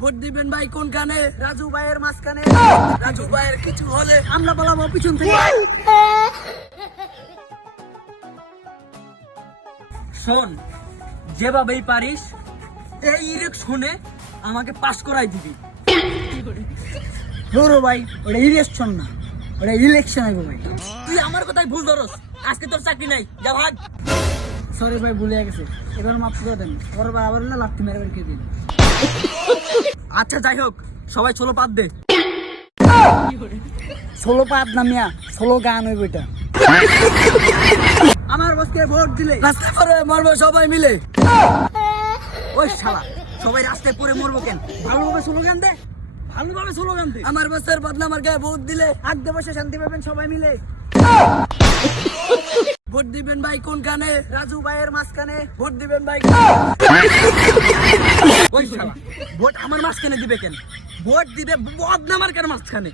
Vote দিবেন ভাই কোনখানে? রাজু ভাইয়ের মাঝখানে। রাজু ভাইয়ের কিছু হলে আমরা বলাবো পিছন থেকে। শোন, যেভাবেই পারিস এই ইলেকশনে আমাকে পাস করাই দিবি। ধরো ভাই, ওটা ইলেকশন না, ওটা ইলেকশন হবে ভাই। তুই আমার কথাই ভুল ধরস। আজকে তোর চাকরি নাই, যা ভাগ। সরি ভাই, ভুলে গেছে, এবার মাফ করে দেন। পরবার আবার হলে লাত্তি মেরে বের করে দিন। আচ্ছা যাই হোক, সবাই ছোলো পাত দে। ষোলো পাত নামিয়া ষোলো গান হইব এটা। আমার বসকে ভোট দিলে রাস্তায় পরে মরবো সবাই মিলে। ওই শালা, সবাই রাস্তায় পড়ে মরবো কেন? ভালোভাবে স্লোগান দে, ভালোভাবে স্লোগান দে। আমার বসের বদলা আমার গায়ে ভোট দিলে আগে বসে শান্তি পাবেন সবাই মিলে। ভোট দিবেন ভাই কোনখানে? রাজু ভাইয়ের মাঝখানে। ভোট দিবেন ভাই। ওই শালা, ভোট আমার মাঝখানে দিবে কেন? ভোট দিবে বদনামার কেন মাঝখানে?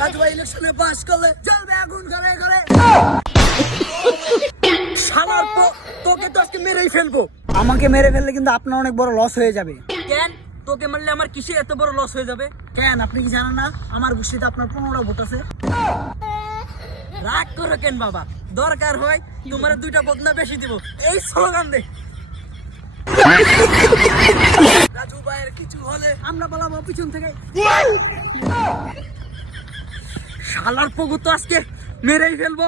রাজু ভাই ইলেকশনে পাস করলে চলবে আগুন ঘরে ঘরে। শালার তোকে তো আজকে মেরেই ফেলবো। আমাকে মেরে ফেললে কিন্তু আপনার অনেক বড় লস হয়ে যাবে। কেন? তোকে মারলে আমার কিসে এত বড় লস হয়ে যাবে? কেন, আপনি কি জানেন না আমার গোষ্ঠীতে আপনার 15টা ভোট আছে? রাগ করো কেন বাবা? দরকার হয় তোমার দুইটা বদনা বেশি দিব। এই স্লোগান দে। রাজু ভাইয়ের কিছু হলে আমরা বলাবো পিছন থেকে। শালার পগু তো আজকে মেরেই ফেলবো।